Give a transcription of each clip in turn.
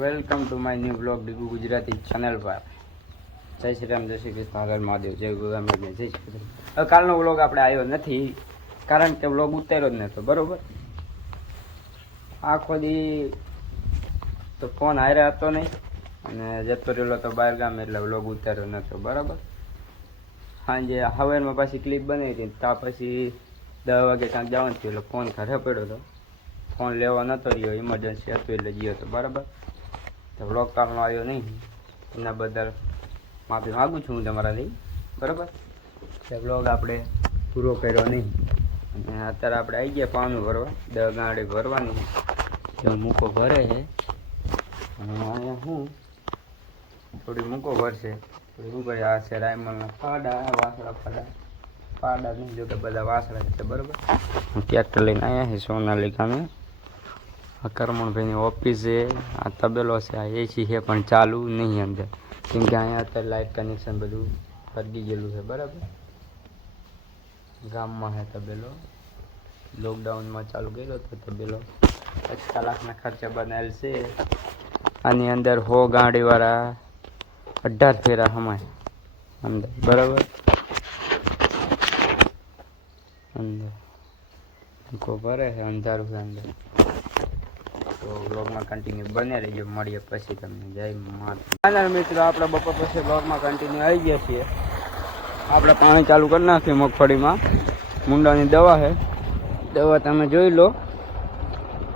Welcome to my new blog ડીગુ Gujarati channel પર. જય શ્રી રામ, જય શ્રી કૃષ્ણ, હર મહાદેવ, જય ગુરુ જય શ્રી કૃષ્ણ. હવે કાલનો વ્લોગ આપણે આવ્યો નથી કારણ કે વ્લોગ ઉતાર્યો જ નહોતો. બરોબર, આખો દી તો ફોન હારે હતો નહીં અને જતો રહેલો તો બહાર ગામ, એટલે વ્લોગ ઉતાર્યો નહોતો. બરાબર, સાંજે સવારમાં પાછી ક્લિપ બનાવી હતી, ત્યાં પછી 10 વાગે ક્યાંક જવાનું થયું એટલે ફોન ઘરે પડ્યો હતો. ફોન લેવા નહોતો રહ્યો, ઇમરજન્સી હતું એટલે ગયો હતો. બરાબર, તો વ્લોગ કાલનો આવ્યો નહીં, એના બદલ માફી માગું છું હું તમારાથી. બરાબર, તે વ્લોગ આપણે પૂરો કર્યો નહીં અને અત્યારે આપણે આવી ગયા પાણી ભરવા. 10 ગાડી ભરવાની જો મૂકો ભરે છે અને અહીંયા હું થોડી મૂકો ભરશે. શું કરે આ છે રાયમલના પાડા, વાસળા પાડા નહીં, જો કે બધા વાસળા છે. બરાબર, હું ટ્રેક્ટર લઈને આવ્યા છે સોનાલી ગામે. આ કરમણભાઈની ઓફિસ છે, આ તબેલો છે, આ એસી છે પણ ચાલુ નહીં અંદર, કેમ કે અહીંયા અત્યારે લાઇટ કનેક્શન બધું ફરગી ગયેલું છે. બરાબર, ગામમાં છે તબેલો, લોકડાઉનમાં ચાલુ કર્યો હતો તબેલો. 50 લાખના ખર્ચે બનાવેલ છે. આની અંદર 100 ગાડીવાળા 18 ફેરા હમાય અંદર. બરાબર, અંદર મૂકો ભરે છે, અંધારું છે અંદર. તો વ્લોગમાં કન્ટિન્યુ બને રહીજો, મળીએ પછી તમને. જય માતા. મિત્રો, આપણે બપોર પછી વ્લોગમાં કન્ટિન્યુ આવી ગયા છીએ. આપણે પાણી ચાલુ કરી નાખ્યું મગફળીમાં. મુંડાની દવા છે, દવા તમે જોઈ લો.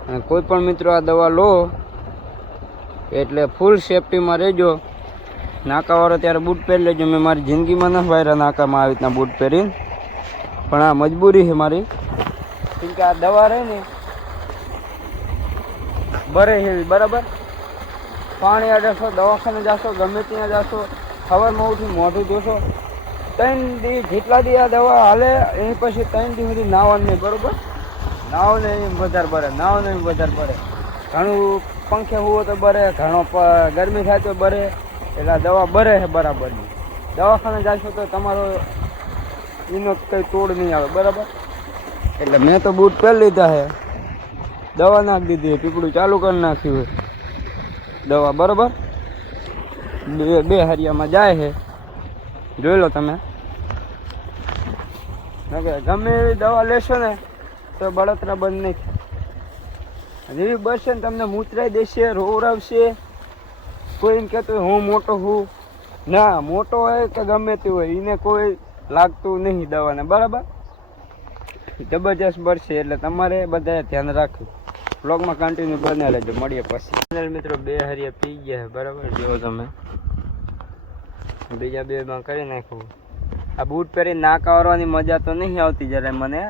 અને કોઈ પણ મિત્રો આ દવા લો એટલે ફૂલ સેફટીમાં રહેજો. નાકાવાળો ત્યારે બૂટ પહેરી લેજો. મેં મારી જિંદગીમાં ન વાયરા નાકામાં આવી રીતના બૂટ પહેરીને, પણ આ મજબૂરી છે મારી, કેમ કે આ દવા રહે ને બરે હેવી. બરાબર, પાણી અડશો, દવાખાને જાશો, ગમે ત્યાં જાશો, સવારમાં ઉઠી મોઢું ધોશો, 3 દી જેટલા દી આ દવા હાલે એની પછી 3 દી સુધી નાવાનું નહીં. બરાબર, નાવો ને એમ વધારે બરે, નાવો ને એમ વધારે બરે. ઘણું પંખે હોવો તો બરે, ઘણો ગરમી થાય તો બરે, એટલે આ દવા બરે છે બરાબરની. દવાખાને જાશો તો તમારો એનો કંઈ તોડ નહીં આવે. બરાબર, એટલે મેં તો બૂટ પહેરી લીધા છે, દવા નાખી દીધી, પીપળું ચાલુ કરી નાખ્યું દવા. બરાબર, બે હરિયામાં જાય છે, જોઈ લો તમે. ગમે એવી દવા લેશો ને તો બળતરા બંધ નહીં થાય. જેવી બસશે ને તમને મૂતરાઈ દેશે, રોવરાવશે. કોઈ એમ કહેતું હું મોટો હું, ના, મોટો હોય કે ગમે તે હોય એને કોઈ લાગતું નહીં દવાને. બરાબર, જબરજસ્ત બળશે, એટલે તમારે બધાએ ધ્યાન રાખવું. બ્લોગમાં કન્ટિન્યુ બને રહેજો, મળીએ પછી. મિત્રો, 2 હરિયા પી ગયા છે. બરાબર, જો તમે બીજા 2માં કરી નાખવું. આ બૂટ પહેરી નાકા વારવાની મજા તો નહીં આવતી જ્યારે મને,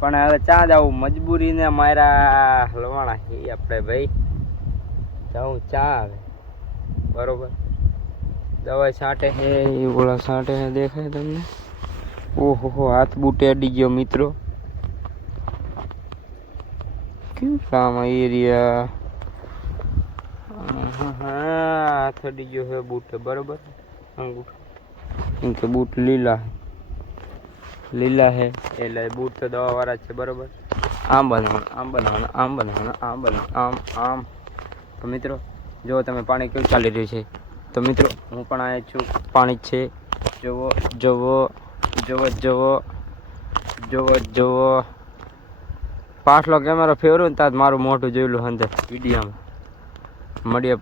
પણ હવે ચા જાવું મજબૂરીને મારા હલવાણા એ આપણે ભાઈ જાઉં ચા આવે. બરોબર, દવાઈ છાંટે છે, એ ઓલા છાંટે છે, દેખાય તમને? ઓહો, હાથ બૂટે અડી ગયો મિત્રો. કેવું કામ એરિયા, હાથ અડી ગયો છે બૂટે. બરોબર, કેમ કે બૂટ લીલા છે એટલે બૂટ તો દવા વાળા જ છે. બરોબર, આમ બનાવવાનું, આમ બનાવવાનું, આમ બનાવવાનું, આમ બનાવવાનું, આમ. તો મિત્રો, જો તમે પાણી કેવું ચાલી રહ્યું છે, તો મિત્રો હું પણ અહીંયા છું, પાણી જ છે. જોવો પાછલો કેમેરો ફેરવું ને ત્યાં મારું મોઢું જોયેલું અંદર વિડીયોમાં. મળીએ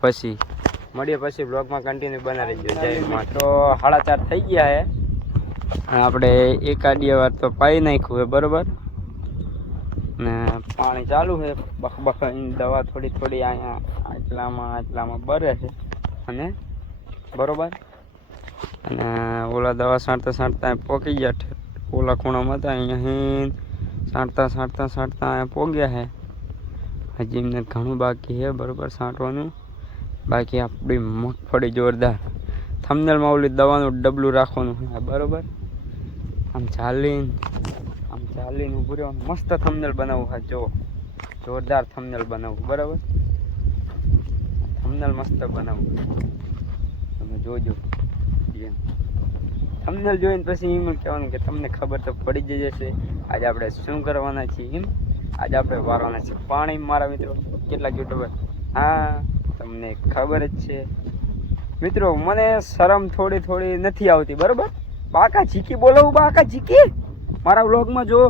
પછી બ્લોગમાં કન્ટિન્યુ બનાવી રહેજો. જય માં. તો 4:30 થઈ ગયા છે, આપણે એકાદી વાર તો પાઈ નાખ્યું છે. બરાબર, ને પાણી ચાલુ છે, બખબખની દવા થોડી અહીંયા આટલામાં બરે છે. અને બરાબર, અને ઓલા દવા છાંટતા પોકી ગયા, ઓલા ખૂણામાં હતા, અહીંયા છાંટતા અહીંયા પોગ્યા છે. હજી એમને ઘણું બાકી છે. બરાબર, છાંટવાનું બાકી. આપણી મગફળી જોરદાર. થંબનેલમાં ઓલી દવાનું ડબલું રાખવાનું છે. બરાબર, આમ ચાલીને ઊભું રહેવાનું. મસ્ત થંબનેલ બનાવવું છે, જો જોરદાર થંબનેલ બનાવવું. બરાબર, થંબનેલ મસ્ત બનાવવું, તમે જોજો. થંબનેલ જોઈને પછી એમ કહેવાનું કે તમને ખબર તો પડી જ જશે આજે આપણે શું કરવાના છીએ. આજે આપણે વારવાના છે પાણી. મારા મિત્રો કેટલા યુટ્યુબર હા તમને ખબર જ છે મિત્રો, મને શરમ થોડી થોડી નથી આવતી, બરોબર? બાકા ચીકી બોલાવું, બાકા ચીકી મારા વ્લોગમાં જો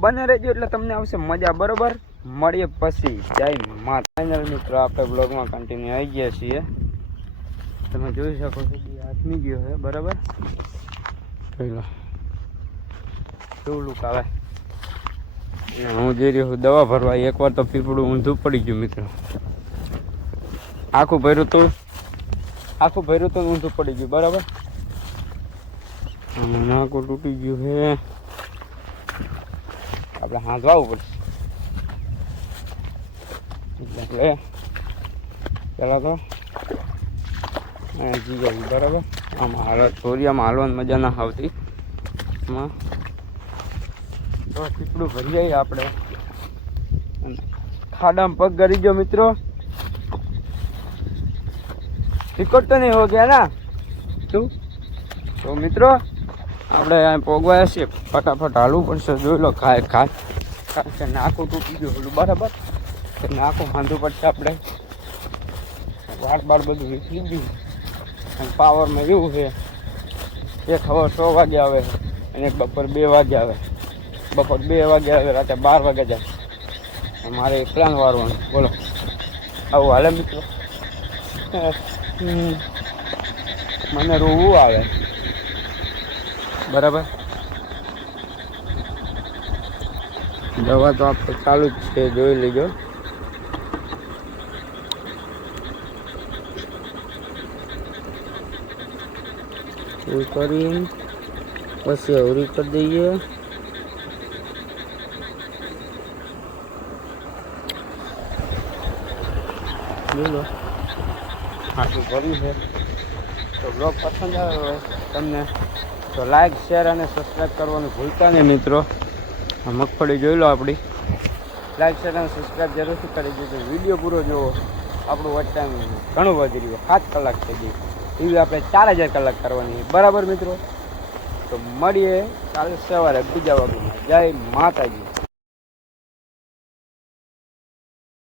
બને રહેજો એટલે તમને આવશે મજા, બરોબર? મળીએ પછી. જય માતા. ફાઇનલ મિત્રો આપણે વ્લોગમાં કન્ટિન્યુ આવી ગયા છીએ. તમે જોઈ શકો છો કે હાથમી ગયો છે, બરાબર? જોઈ લો કેવું લુક આવે. હું જઈ રહ્યો છું દવા ભરવા. એકવાર તો પીપળું ઊંધું પડી ગયું મિત્રો, આખું ભર્યું તો ઊંધું પડી ગયું, બરાબર? નાકું તૂટી ગયું છે, આપણે હાંધવાવું પડશે એટલે પેલા તો જી ગયું, બરાબર? આમાં હાલત ચોરિયામાં હાલવાની મજા ના આવતી. એમાં તો પીપળું ભરી જાય આપણે. ખાડામાં પગ ગરી ગયો મિત્રો, રિકોર્ડ તો નહીં હો ગયા ના શું? તો મિત્રો આપણે પોગવાયા છીએ, ફટાફટ હાલવું પડશે. જોઈ લો કારણ કે નાકું તૂટી ગયું પેલું, બરાબર? નાકું બાંધવું પડશે આપણે. વાળ બધું વિસરી ગયું અને પાવરમાં એવું છે, એક હવે 6 વાગે આવે અને એક બપોર 2 વાગે આવે. બપોર 2 વાગે આવે, રાતે 12 વાગે જાય. મારે પ્લાન વારવાનું, બોલો આવું હાલે મિત્રો? મને રોવું આવે, બરાબર? દવા તો આપણે ચાલુ જ છે, જોઈ લેજો. એવું કરી પછી હવરી કરી દઈએ. બોલો આટલું કર્યું છે. તો બ્લોગ પસંદ આવ્યો હોય તમને તો લાઈક, શેર અને સબસ્ક્રાઈબ કરવાનું ભૂલતા નહીં મિત્રો. આ મગફળી જોઈ લો આપણી. લાઈક, શેર અને સબસ્ક્રાઈબ જરૂરથી કરી દેજો. વિડીયો પૂરો જુઓ. આપણું વોચ ટાઈમ ઘણું વધી રહ્યું, 7 કલાક થઈ ગઈ. એવી આપણે 4000 કલાક કરવાની, બરાબર મિત્રો? તો મળીએ કાલે સવારે બીજા વાગમાં. જય માતાજી.